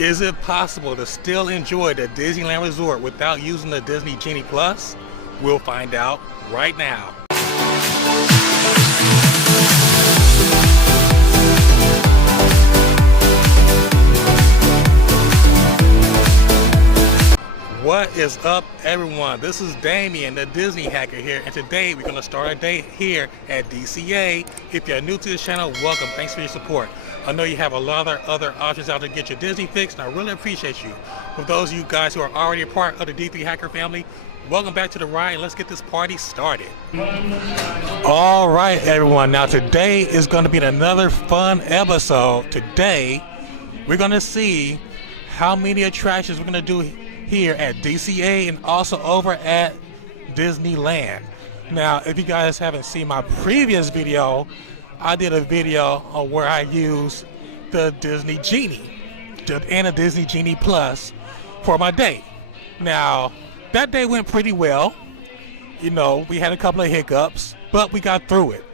Is it possible to still enjoy the Disneyland Resort without using the Disney Genie Plus? We'll find out right now. What is up, everyone? This is Damien, the Disney Hacker here, and today we're going to start our day here at DCA. If you're new to this channel, welcome. Thanks for your support. I know you have a lot of other options out to get your Disney fix, and I really appreciate you. For those of you guys who are already a part of the D3 Hacker family, welcome back to the ride, and let's get this party started. All right, everyone. Now, today is going to be another fun episode. Today, we're going to see how many attractions we're going to do here at DCA and also over at Disneyland. Now, if you guys haven't seen my previous video, I did a video on where I used the Disney Genie and a Disney Genie Plus for my day. Now, that day went pretty well. You know, we had a couple of hiccups, but we got through it.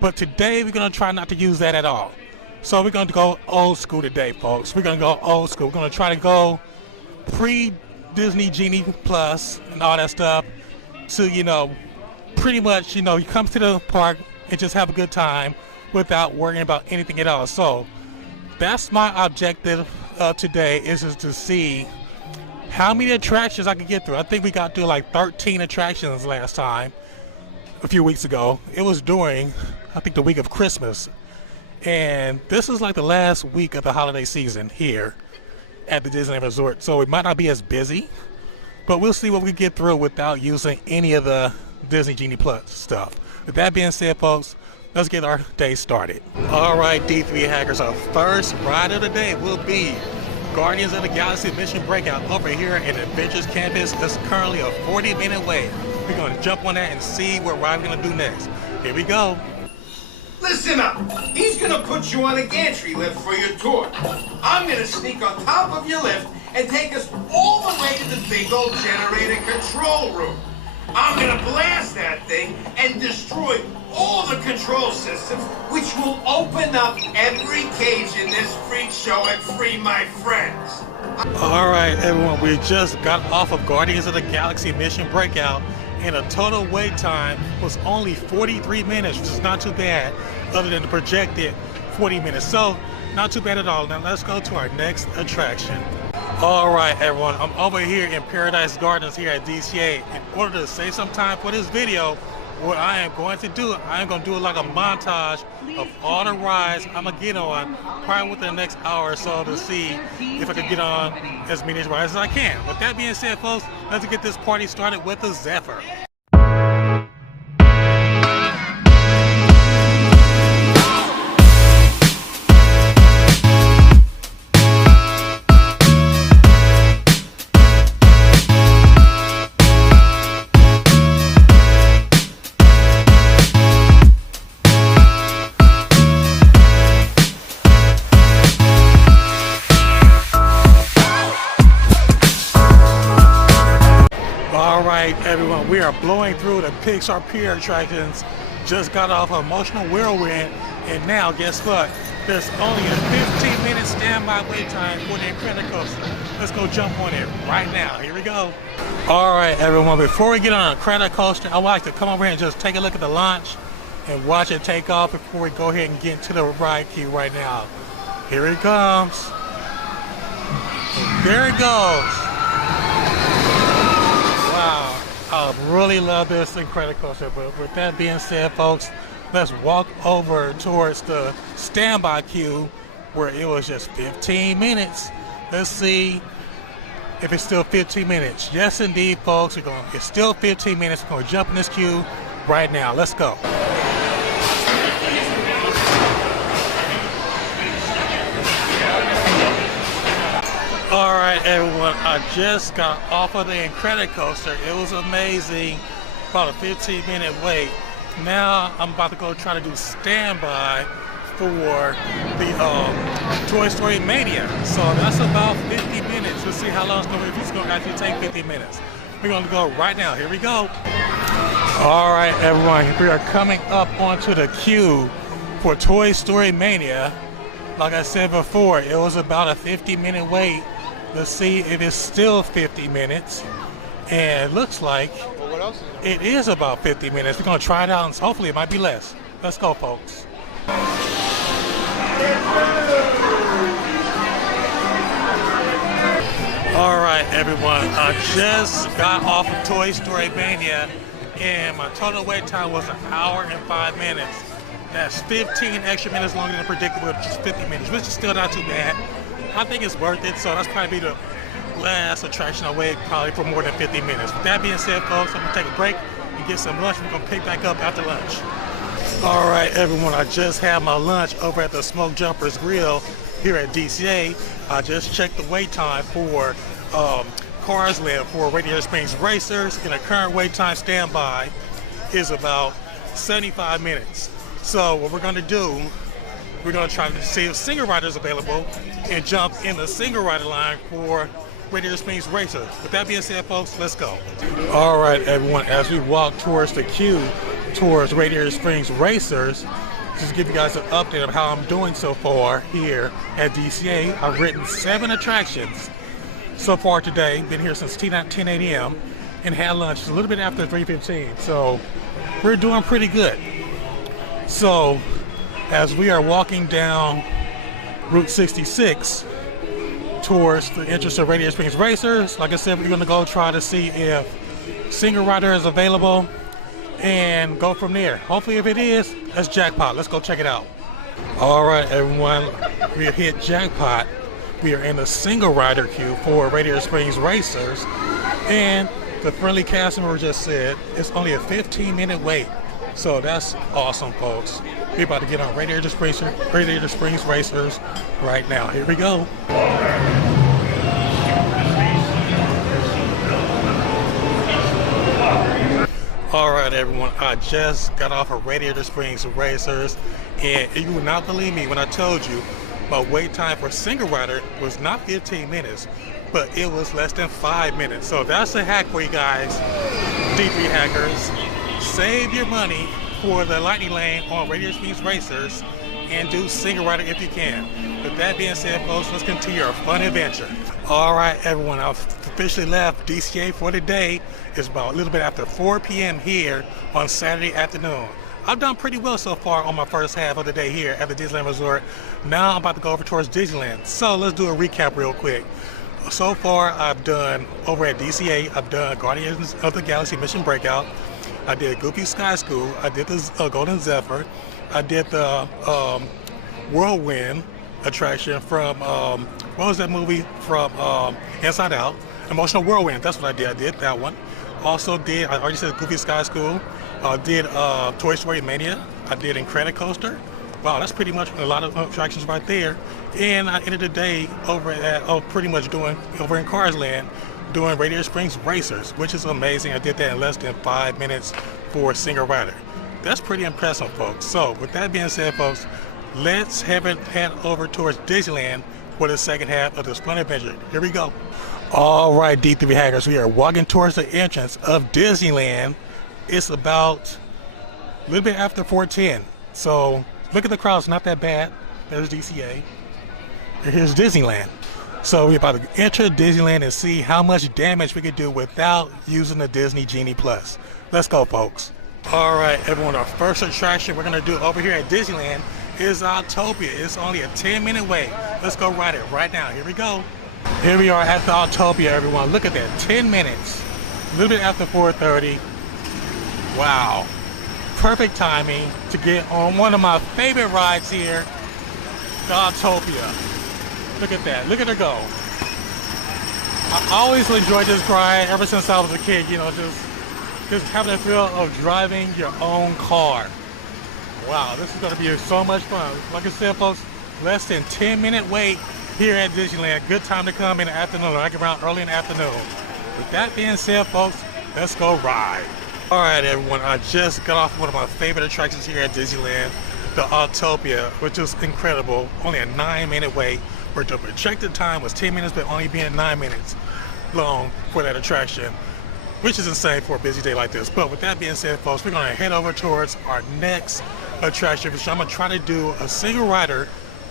But today, we're going to try not to use that at all. So we're going to go old school today, folks. We're going to go old school. We're going to try to go pre-Disney Genie Plus and all that stuff to, you know, pretty much, you know, you come to the park and just have a good time without worrying about anything at all. So that's my objective today, is just to see how many attractions I can get through. I think we got through like 13 attractions last time, a few weeks ago. It was during, I think, the week of Christmas. And this is like the last week of the holiday season here at the Disneyland Resort. So it might not be as busy, but we'll see what we get through without using any of the Disney Genie Plus stuff. With that being said, folks, let's get our day started. All right, D3 Hackers, our first ride of the day will be Guardians of the Galaxy Mission Breakout over here in Adventures Campus. It's currently a 40-minute wait. We're going to jump on that and see what ride we're going to do next. Here we go. Listen up. He's going to put you on a gantry lift for your tour. I'm going to sneak on top of your lift and take us all the way to the big old generator control room. I'm going to blast that thing and destroy all the control systems, which will open up every cage in this freak show and free my friends. All right, everyone, we just got off of Guardians of the Galaxy Mission Breakout, and the total wait time was only 43 minutes, which is not too bad, other than the projected 40 minutes. So, not too bad at all. Now, let's go to our next attraction. All right, everyone, I'm over here in Paradise Gardens here at DCA. In order to save some time for this video, what I am going to do, I am going to do like a montage of all the rides I'm going to get on probably within the next hour or so to see if I can get on as many rides as I can. With that being said, folks, let's get this party started with the Zephyr. Everyone, we are blowing through the Pixar Pier attractions. Just got off Emotional Whirlwind, and now guess what? There's only a 15-minute standby wait time for the Incredicoaster. Let's go jump on it right now. Here we go. All right, everyone. Before we get on a Incredicoaster, I'd like to come over here and just take a look at the launch and watch it take off before we go ahead and get into the ride queue right now. Here it comes. There it goes. Wow. I really love this Incredicoaster, but with that being said, folks, let's walk over towards the standby queue where it was just 15 minutes. Let's see if it's still 15 minutes. Yes, indeed, folks, it's still 15 minutes. We're going to jump in this queue right now. Let's go. All right, everyone, I just got off of the Incredicoaster. It was amazing. About a 15-minute wait. Now I'm about to go try to do standby for the Toy Story Mania. So that's about 50 minutes. Let's see how long if it's going to actually take 50 minutes. We're going to go right now. Here we go. All right, everyone, we are coming up onto the queue for Toy Story Mania. Like I said before, it was about a 50-minute wait. Let's see if it's still 50 minutes. And it looks like it is about 50 minutes. We're gonna try it out and hopefully it might be less. Let's go, folks. All right, everyone, I just got off of Toy Story Mania and my total wait time was 1 hour and 5 minutes. That's 15 extra minutes longer than predicted, which is 50 minutes, which is still not too bad. I think it's worth it, so that's probably the last attraction I wait probably for more than 50 minutes. With that being said, folks, I'm gonna take a break and get some lunch. We're gonna pick back up after lunch. All right, everyone, I just had my lunch over at the Smoke Jumpers Grill here at DCA. I just checked the wait time for Cars Land for Radiator Springs Racers, and the current wait time standby is about 75 minutes. So what we're gonna do, we're gonna try to see if Single Rider is available and jump in the Single Rider line for Radiator Springs Racers. With that being said, folks, let's go. All right, everyone, as we walk towards the queue towards Radiator Springs Racers, just to give you guys an update of how I'm doing so far here at DCA. I've ridden 7 attractions so far today. Been here since 10 a.m. and had lunch a little bit after 3:15. So we're doing pretty good. So as we are walking down Route 66 towards the entrance of Radiator Springs Racers, like I said, we're gonna go try to see if Single Rider is available and go from there. Hopefully if it is, that's jackpot. Let's go check it out. All right, everyone, we have hit jackpot. We are in the Single Rider queue for Radiator Springs Racers, and the friendly cast member just said it's only a 15-minute wait. So that's awesome, folks. We're about to get on Radiator Springs Racers right now. Here we go. All right, everyone, I just got off of Radiator Springs Racers, and you would not believe me when I told you my wait time for Single Rider was not 15 minutes, but it was less than 5 minutes. So that's a hack for you guys, D3 hackers. Save your money for the Lightning Lane on Radiator Springs Racers and do Single Rider if you can. With that being said, folks, let's continue our fun adventure. All right, everyone, I've officially left DCA for the day. It's about a little bit after 4 p.m. here on Saturday afternoon. I've done pretty well so far on my first half of the day here at the Disneyland Resort. Now I'm about to go over towards Disneyland. So let's do a recap real quick. So far, I've done, over at DCA, I've done Guardians of the Galaxy Mission Breakout. I did Goofy Sky School. I did the Golden Zephyr. I did the Whirlwind attraction from, what was that movie from Inside Out? Emotional Whirlwind, that's what I did. I did that one. Also did, I already said Goofy Sky School. Did Toy Story Mania. I did Incredicoaster. Wow, that's pretty much a lot of attractions right there. And I ended the day over at, pretty much doing, over in Cars Land, doing Radiator Springs Racers, which is amazing. I did that in less than 5 minutes for Single Rider. That's pretty impressive, folks. So with that being said, folks, let's head over towards Disneyland for the second half of this fun adventure. Here we go. All right, D3 hackers, we are walking towards the entrance of Disneyland. It's about a little bit after 4:10. So look at the crowds, not that bad. There's DCA. And here's Disneyland. So we're about to enter Disneyland and see how much damage we can do without using the Disney Genie Plus. Let's go, folks. All right, everyone, our first attraction we're gonna do over here at Disneyland is Autopia. It's only a 10-minute wait. Let's go ride it right now. Here we go. Here we are at the Autopia, everyone. Look at that, 10 minutes. A little bit after 4:30. Wow. Perfect timing to get on one of my favorite rides here, the Autopia. Look at that, look at her go. I always enjoyed this ride ever since I was a kid, you know, just having the thrill of driving your own car. Wow, this is gonna be so much fun. Like I said, folks, less than 10-minute wait here at Disneyland. Good time to come in the afternoon, like around early in the afternoon. With that being said, folks, let's go ride. All right, everyone, I just got off one of my favorite attractions here at Disneyland, the Autopia, which is incredible. Only a 9-minute wait, where the projected time was 10 minutes, but only being 9 minutes long for that attraction, which is insane for a busy day like this. But with that being said, folks, we're gonna head over towards our next attraction, which I'm gonna try to do a Single Rider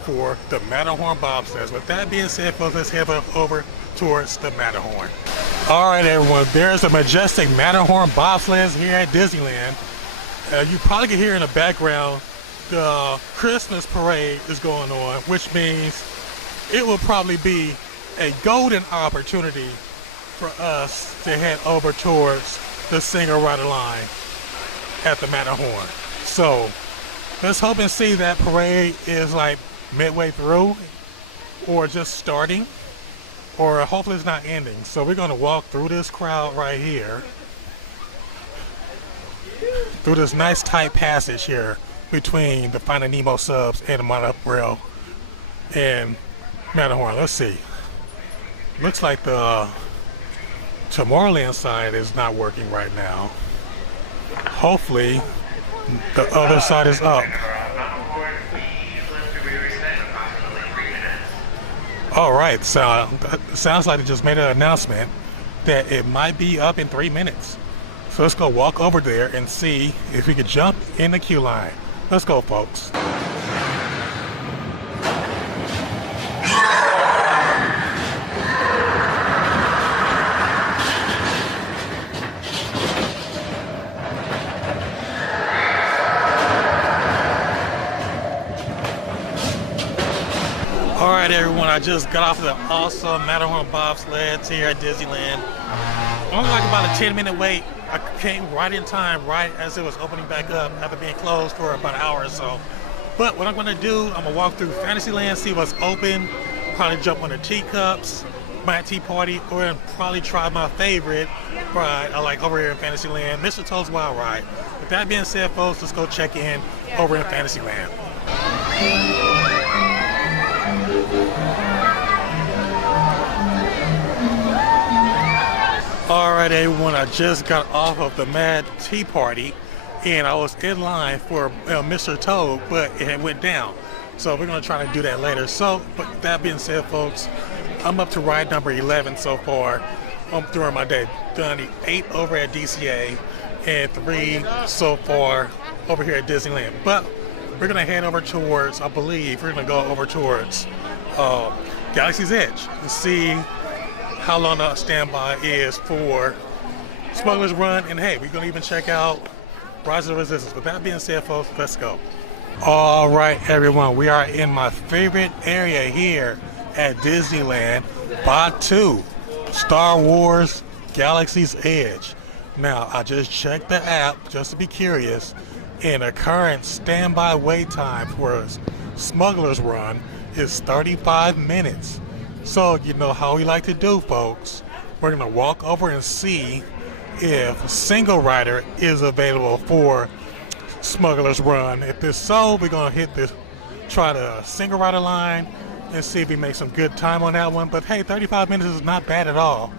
for the Matterhorn bobsleds. With that being said, folks, let's head over towards the Matterhorn. All right, everyone, there's a majestic Matterhorn bobsleds here at Disneyland. You probably can hear in the background the Christmas parade is going on, which means it will probably be a golden opportunity for us to head over towards the singer-rider line at the Matterhorn. So let's hope and see that parade is like midway through or just starting, or hopefully it's not ending. So we're going to walk through this crowd right here, through this nice tight passage here between the Finding Nemo subs and the monorail and Matterhorn. Let's see. Looks like the Tomorrowland side is not working right now. Hopefully the other side is up. All right, so sounds like they just made an announcement that it might be up in 3 minutes. So let's go walk over there and see if we could jump in the queue line. Let's go, folks. All right, everyone, I just got off of the awesome Matterhorn bobsleds here at Disneyland. Only like about a 10-minute wait. I came right in time, right as it was opening back up after being closed for about an hour or so. But what I'm gonna do, I'm gonna walk through Fantasyland, see what's open, probably jump on the teacups, my tea party, or probably try my favorite ride I like over here in Fantasyland, Mr. Toad's Wild Ride. With that being said, folks, let's go check in over in Fantasyland. All right, everyone, I just got off of the Mad Tea Party and I was in line for Mr. Toad, but it went down. So we're gonna try to do that later. So, but that being said, folks, I'm up to ride number 11 so far during my day. Done 8 over at DCA and 3 so far over here at Disneyland. But we're gonna head over towards, I believe, we're gonna go over towards Galaxy's Edge and see how long the standby is for Smuggler's Run, and hey, we're gonna even check out Rise of the Resistance. With that being said, folks, let's go. All right, everyone, we are in my favorite area here at Disneyland, Batuu, Star Wars Galaxy's Edge. Now, I just checked the app just to be curious, and the current standby wait time for Smuggler's Run is 35 minutes. So, you know how we like to do, folks. We're gonna walk over and see if Single Rider is available for Smuggler's Run. If it's so, we're gonna try the Single Rider line and see if we make some good time on that one. But hey, 35 minutes is not bad at all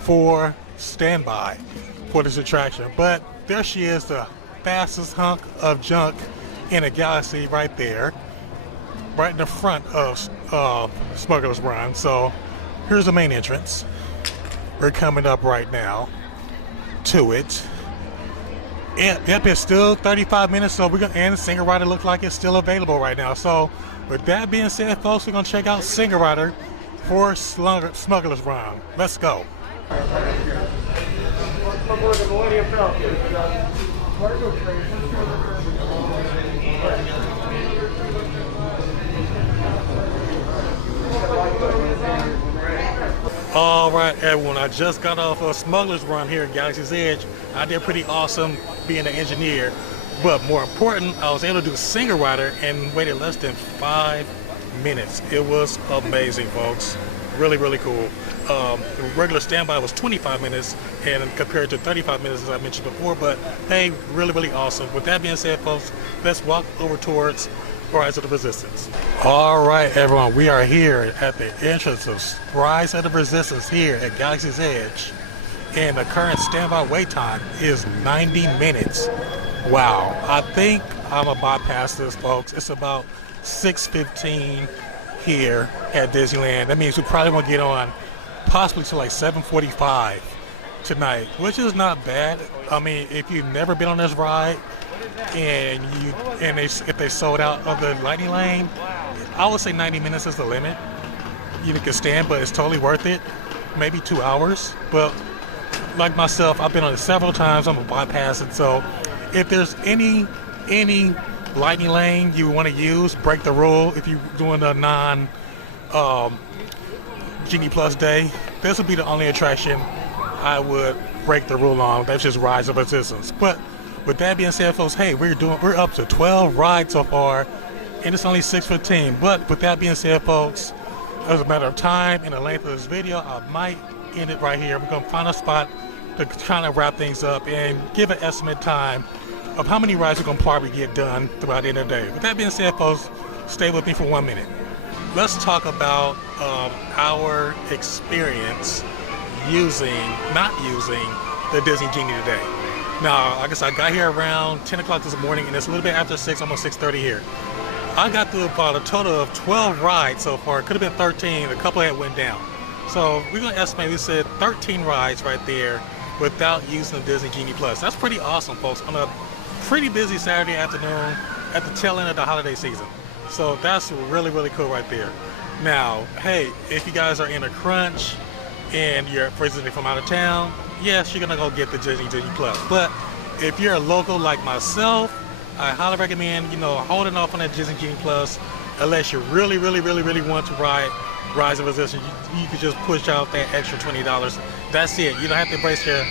for standby for this attraction. But there she is, the fastest hunk of junk in a galaxy right there, right in the front of Smuggler's Run. So here's the main entrance. We're coming up right now to it. Yep, it's still 35 minutes, so we're gonna, and the Single Rider looks like it's still available right now. So with that being said, folks, we're gonna check out Single Rider for Smuggler's Run. Let's go. All right, everyone, I just got off of Smuggler's Run here at Galaxy's Edge. I did pretty awesome being an engineer, but more important, I was able to do Single Rider and waited less than 5 minutes. It was amazing, folks. Really, really cool. The regular standby was 25 minutes and compared to 35 minutes as I mentioned before, but hey, really, really awesome. With that being said, folks, let's walk over towards Rise of the Resistance. All right, everyone, we are here at the entrance of Rise of the Resistance here at Galaxy's Edge, and the current standby wait time is 90 minutes. Wow, I think I'm gonna bypass this, folks. It's about 6:15 here at Disneyland. That means we probably won't get on possibly to like 7:45 tonight, which is not bad. I mean, if you've never been on this ride and if they sold out of the Lightning Lane, I would say 90 minutes is the limit. You can stand, but it's totally worth it. Maybe 2 hours. But like myself, I've been on it several times. I'm gonna bypass it. So if there's any lightning lane you want to use, break the rule. If you're doing a non Genie Plus day, this would be the only attraction I would break the rule on. That's just Rise of Resistance. But with that being said, folks, hey, we're up to 12 rides so far, and it's only 6:15. But with that being said, folks, as a matter of time and the length of this video, I might end it right here. We're gonna find a spot to kind of wrap things up and give an estimate time of how many rides we're gonna probably get done throughout the end of the day. With that being said, folks, stay with me for 1 minute. Let's talk about our experience not using the Disney Genie today. Now, like I said, I got here around 10 o'clock this morning, and it's a little bit after 6, almost 6:30 here. I got through about a total of 12 rides so far. It could have been 13, a couple had went down. So we're gonna estimate, we said 13 rides right there without using the Disney Genie Plus. That's pretty awesome, folks, on a pretty busy Saturday afternoon at the tail end of the holiday season. So that's really, really cool right there. Now, hey, if you guys are in a crunch and you're, for instance, from out of town, yes, you're gonna go get the Disney Plus. But if you're a local like myself, I highly recommend, holding off on that Disney Genie Plus unless you really, really, really, really want to ride Rise of Resistance. You could just push out that extra $20. That's it. You don't have to brace your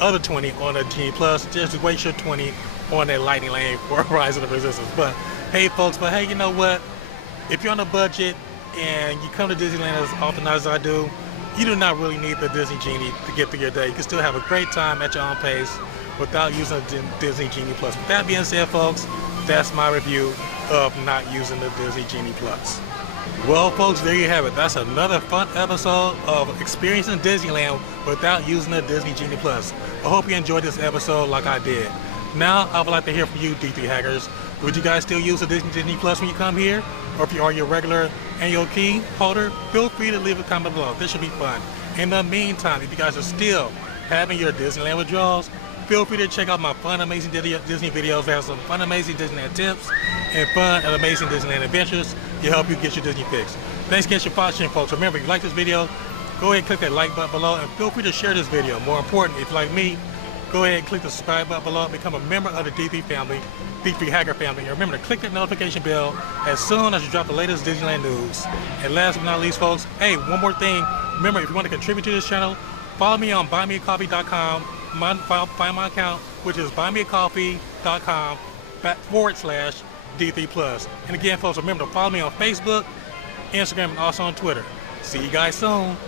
other 20 on the Genie Plus. Just waste your 20 on that lightning lane for Rise of the Resistance. But hey, folks, you know what? If you're on a budget and you come to Disneyland as often as I do, you do not really need the Disney Genie to get through your day. You can still have a great time at your own pace without using the Disney Genie Plus. With that being said, folks, that's my review of not using the Disney Genie Plus. Well, folks, there you have it. That's another fun episode of experiencing Disneyland without using the Disney Genie Plus. I hope you enjoyed this episode like I did. Now, I would like to hear from you, D3 hackers. Would you guys still use the Disney Plus when you come here? Or if you are your regular annual key holder, feel free to leave a comment below. This should be fun. In the meantime, if you guys are still having your Disneyland withdrawals, feel free to check out my fun, amazing Disney videos. They have some fun, amazing Disneyland tips and fun and amazing Disneyland adventures to help you get your Disney fix. Thanks again for watching, folks. Remember, if you like this video, go ahead and click that like button below, and feel free to share this video. More important, if you like me, go ahead and click the subscribe button below and become a member of the D3 family, D3 Hacker family. And remember to click that notification bell as soon as you drop the latest Disneyland news. And last but not least, folks, hey, one more thing. Remember, if you want to contribute to this channel, follow me on buymeacoffee.com. Find my account, which is buymeacoffee.com/D3Plus. And again, folks, remember to follow me on Facebook, Instagram, and also on Twitter. See you guys soon.